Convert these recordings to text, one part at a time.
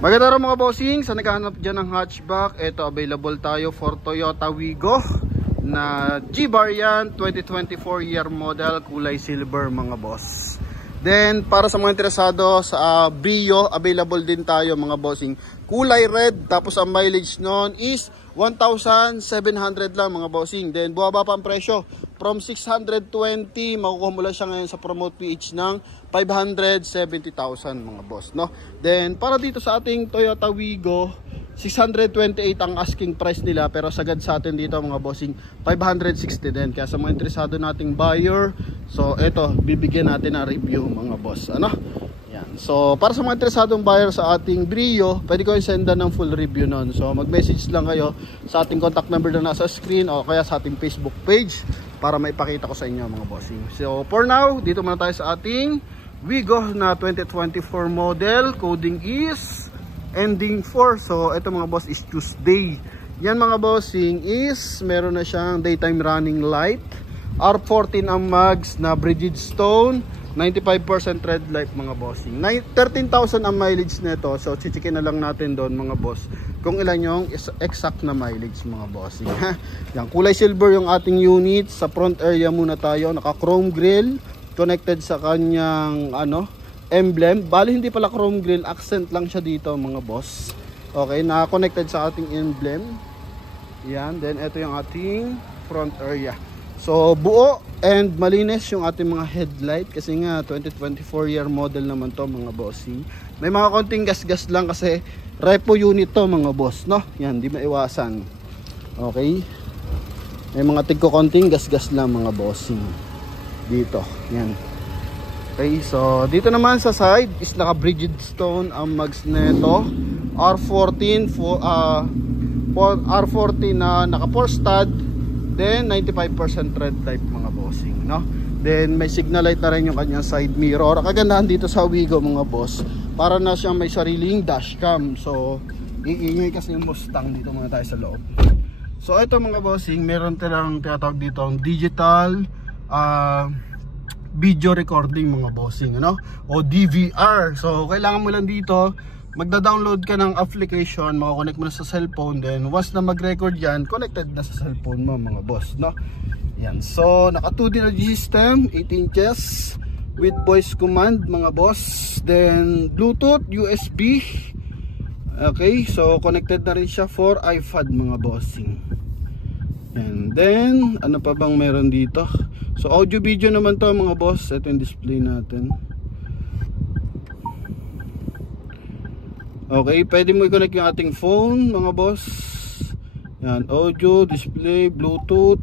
Maganda rin mga bossing, sa naghahanap dyan ng hatchback, ito available tayo for Toyota Wigo na G-Variant 2024 year model, kulay silver mga boss. Then para sa mga interesado sa Brio, available din tayo mga bossing, kulay red, tapos ang mileage nun is 1,700 lang mga bossing. Then buwaba pa ang presyo, from 620 makukuha mo lang siya ngayon sa Promote PH ng 570,000 mga boss, no? Then para dito sa ating Toyota Wigo, 628 ang asking price nila, pero sagad sa atin dito mga bossing 560 din. Kaya sa mga interesado nating buyer, so eto bibigyan natin ng review mga boss, ano? Yan. So para sa mga interesadong buyer sa ating Brio, pwede ko i-senda ng full review nun. So mag-message lang kayo sa ating contact number na nasa screen o kaya sa ating Facebook page para maipakita ko sa inyo mga bossing. So for now, dito muna tayo sa ating Wigo na 2024 model. Coding is ending 4. So ito mga boss is Tuesday. Yan mga bossing is meron na siyang daytime running light, R14 ang mags na Bridgestone, 95% red light mga bossing. 13,000 ang mileage nito. So chichikin na lang natin doon mga boss kung ilan yung exact na mileage mga bossing. Yan, kulay silver yung ating unit. Sa front area muna tayo, naka chrome grille, connected sa kanyang emblem. Bali hindi pala chrome grille, accent lang siya dito mga boss. Okay, na-connected sa ating emblem. Yan, then ito yung ating front area. So buo and malinis yung ating mga headlight kasi nga 2024 year model naman to mga bossing. May mga konting gas-gas lang kasi repo unit to mga boss, no? Yan, di maiwasan. Okay, may mga tigko konting gas-gas lang mga bossing dito. Yan. Okay, so dito naman sa side is naka Bridgestone ang mags neto, R14 R14 na naka 4 stud, then 95% red type mga bossing, no? Then may signal light na rin yung kanyang side mirror. Kagandahan dito sa Wigo mga boss, para na siyang may sariling dashcam. So iingay kasi yung Mustang. Dito muna tayo sa loob. So ito mga bossing, meron talang tinatawag dito ang digital video recording mga bossing, o DVR. So kailangan mo lang dito magda-download ka ng application, makakonect mo na sa cellphone, then once na mag-record yan, connected na sa cellphone mo mga boss, no? Yan. So naka 2D na system, 8 inches with voice command mga boss, then Bluetooth, USB. Okay, so connected na rin siya for iPad mga bossing. And then ano pa bang meron dito? So audio video naman to mga boss. Ito yung display natin. Okay, pwede mo i-connect yung ating phone mga boss. Yan, audio, display, Bluetooth.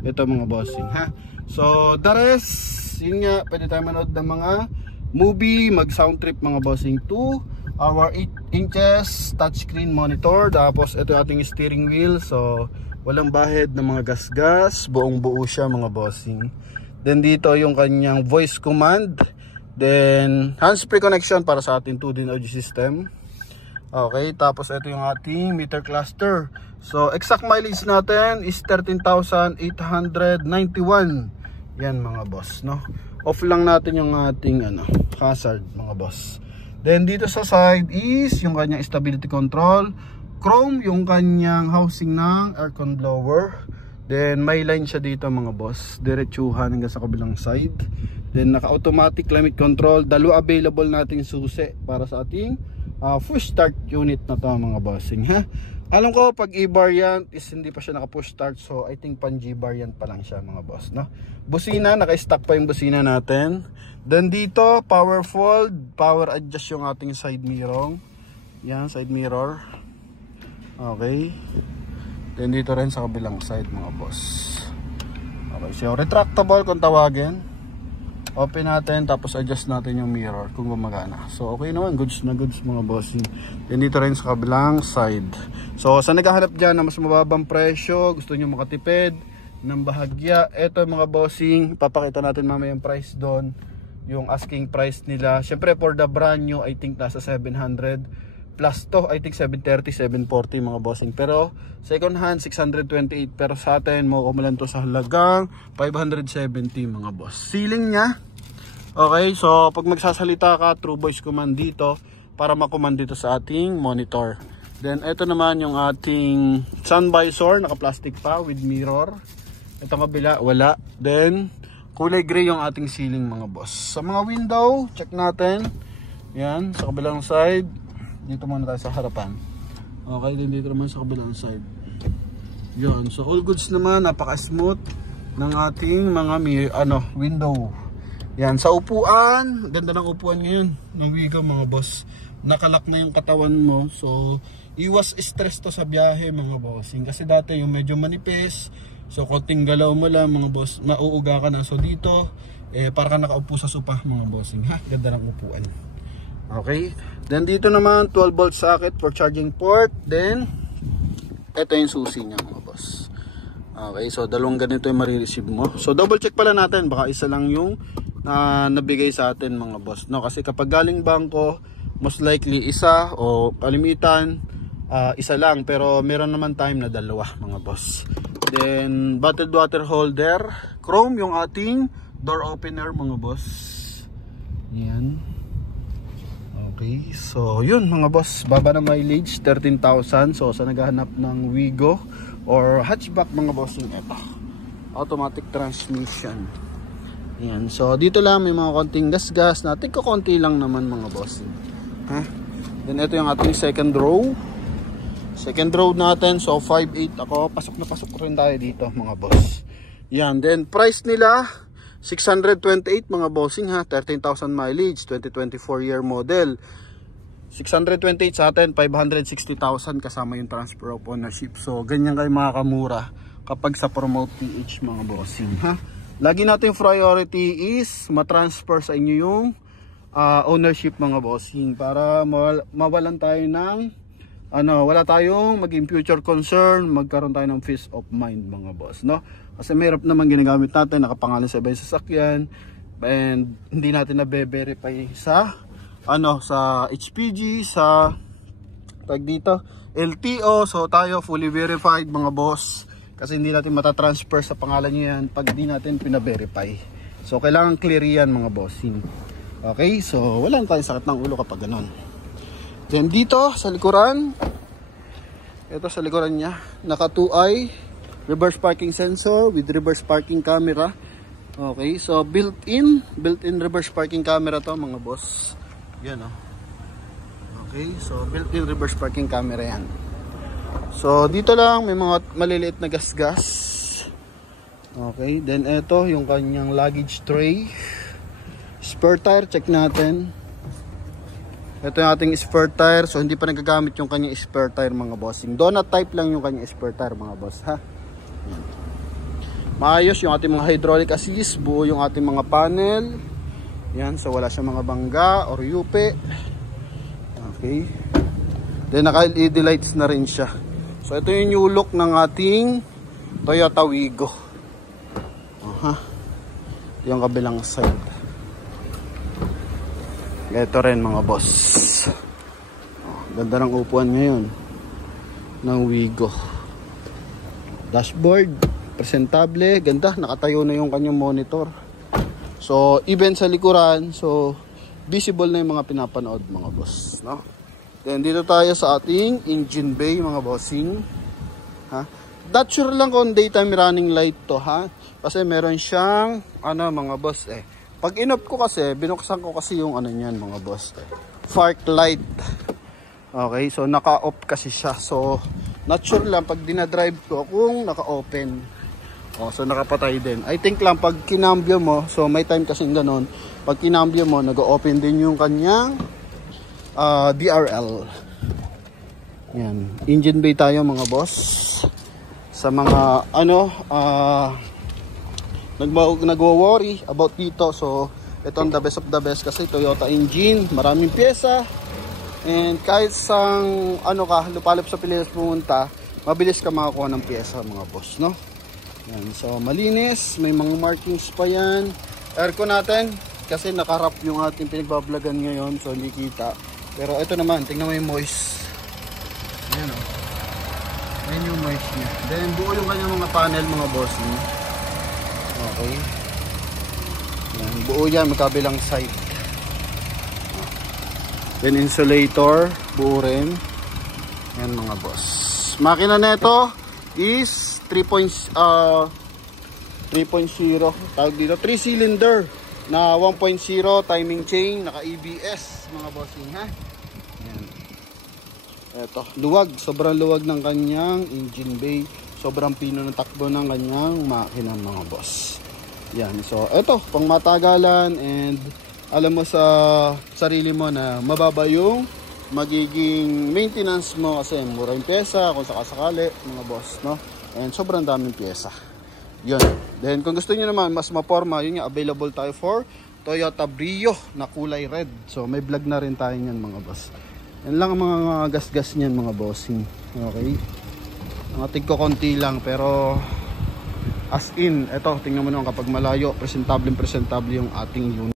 Ito mga bossing, ha. So the rest, yun nga, pwede tayo manood ng mga movie, mag sound trip mga bossing. 2 our 8 inches touchscreen monitor. Tapos ito yung ating steering wheel. So walang bahid ng mga gas-gas, buong buo siya mga bossing. Then dito yung kanyang voice command. Then hands-free connection para sa ating 2D audio system. Okay, tapos ito yung ating meter cluster. So exact mileage natin is 13,891. Yan mga boss, no? Off lang natin yung ating hazard mga boss. Then dito sa side is yung kanyang stability control. Chrome yung kanyang housing ng aircon blower. Then may line siya dito mga boss, diretsuhan hanggang sa kabilang side. Then naka automatic climate control. Dalawa available nating susi para sa ating push start unit na to mga bossing, ha. Alam ko pag E-variant is hindi pa siya naka push start, so I think pan G-variant pa lang siya mga boss, no? Busina, naka-stock pa yung busina natin. Then dito power fold, power adjust yung ating side mirror. Yan, side mirror. Okay. Then dito rin sa kabilang side mga boss. Okay, so retractable kung tawagin. Open natin, tapos adjust natin yung mirror kung gumagana. So okay naman, goods na goods mga bossing. Then dito rin sa kabilang side. So sa naghahanap dyan na mas mababang presyo, gusto nyo makatipid ng bahagya, eto mga bossing, papakita natin mamaya yung price doon, yung asking price nila. Syempre for the brand new, I think nasa 700 plus to, I think 730, 740 mga bossing. Pero second hand 628, pero sa atin mo kumulan to sa halagang 570 mga boss. Ceiling nya, okay, so pag magsasalita ka, true voice command dito, para makuman dito sa ating monitor. Then ito naman yung ating sun visor, naka-plastic pa with mirror. Ito kabila, wala. Then kulay gray yung ating ceiling mga boss. Sa mga window, check natin. Yan, sa kabilang side. Dito muna tayo sa harapan. Okay, then dito naman sa kabilang side. Yan, so all goods naman, napaka-smooth ng ating mga window. Yan, sa upuan, ganda ng upuan ngayon ng Wigo mga boss. Nakalak na yung katawan mo. So, iwas stress to sa biyahe mga bossing. Kasi dati yung medyo manipis. So, konting galaw mo lang mga boss, mauuga ka na. So, dito, para ka nakaupo sa sopa mga bossing. Ha? Ganda ng upuan. Okay. Then, dito naman, 12 volt socket for charging port. Then, ito yung susi niya mga boss. Okay, so dalawang ganito yung marireceive mo. So, double check pala natin. Baka isa lang yung nabigay sa atin mga boss, no? Kasi kapag galing bangko, most likely isa o kalimitan isa lang, pero meron naman time na dalawa mga boss. Then bottled water holder, chrome yung ating door opener mga boss. Yan. Okay, so yun mga boss, baba na mileage 13,000. So sa naghahanap ng Wigo or hatchback mga boss, yung ito automatic transmission. Yan. So dito lang may mga konting gas-gas natin, konti lang naman mga boss. Ha? Then ito yung ating second row. Second row natin. So 5.8 ako. Pasok na pasok rin tayo dito mga boss. Yan. Then price nila 628 mga bossing ha. 13,000 mileage, 2024 year model. 628 sa atin, 560,000 kasama yung transfer of ownership. So ganyan kayo makakamura kapag sa Promote PH mga bossing ha. Lagi natin priority is matransfer sa inyo yung ownership mga bossing para mawalan tayo ng wala tayong maging future concern, magkaroon tayo ng peace of mind mga boss, no? Kasi mayroon naman ginagamit natin, nakapangalan sa ibang sasakyan and hindi natin na-verify sa sa HPG, sa tag dito LTO. So tayo fully verified mga boss. Kasi hindi natin matatransfer sa pangalan nyo yan pag di natin pina-verify. So, kailangan clear yan mga bossing. Okay, so wala na tayong sakit ng ulo kapag ganon. Then dito sa likuran, ito sa likuran niya, naka 2i reverse parking sensor with reverse parking camera. Okay, so built-in reverse parking camera to mga boss. Yan o. Okay, so built-in reverse parking camera yan. So dito lang may mga maliliit na gas-gas. Okay, then ito yung kanyang luggage tray. Spare tire, check natin. Ito yung ating spare tire. So hindi pa nagagamit yung kanyang spare tire mga bossing. Donut type lang yung kanyang spare tire mga boss ha. Maayos yung ating mga hydraulic assist. Buo yung ating mga panel. Yan, so wala siyang mga bangga or yupe. Okay. Then naka LED lights na rin siya. So ito yung new look ng ating Toyota Wigo. Ito yung kabilang side. Ito rin mga boss. Ganda ng upuan ngayon ng Wigo. Dashboard, presentable, ganda, nakatayo na yung kanyang monitor. So even sa likuran, so visible na yung mga pinapanood mga boss, no? Then dito tayo sa ating engine bay mga bossing. Ha? Not sure lang kung daytime running light to ha. Kasi meron siyang mga boss Pag in-off ko kasi, binuksan ko kasi yung niyan mga boss. Fart light. Okay, so naka-off kasi siya. So not sure lang pag dinadrive ko kung naka-open. So nakapatay din. I think lang pag kinambyo mo, so may time kasing ganon. Pag kinambyo mo, nag-open din yung kanyang DRL. Yan. Engine bay tayo mga boss. Sa mga nagwo-worry about dito. So ito ang the best of the best kasi Toyota engine, maraming pyesa. And kahit sang lupalop sa Pilipinas pumunta, mabilis ka makakuha ng pyesa mga boss, no? Yan. So malinis, may mga markings pa yan. Aircon natin kasi nakarap yung ating pinagbablagan ngayon, so hindi kita. Pero ito naman, tingnan mo yung moist. Ayan o. Ayan yung moist niya. Then buo yung kanyang mga panel mga boss. Okay. Ayan, buo yan, magkabilang side. Then insulator, buo rin. Yan mga boss. Makina nito is 3.0, tawag dito, 3 cylinder na 1.0 timing chain, naka ABS mga bossing ha. Yan. Eto, luwag, sobrang luwag ng kanyang engine bay, sobrang pino ng takbo ng kanyang makina mga boss. Yan, so eto, pang matagalan and alam mo sa sarili mo na mababa yung magiging maintenance mo kasi mura yung pyesa kung sakasakali mga boss, no? And sobrang daming pyesa. Yun. Then kung gusto niyo naman mas maporma, yun yung available tayo for Toyota Brio na kulay red. So may vlog na rin tayo niyan mga boss. Yan lang ang mga gas-gas niyan mga bossing. Okay? Mga tig ko konti lang pero as in, eto tingnan mo naman kapag malayo, presentable yung ating unit.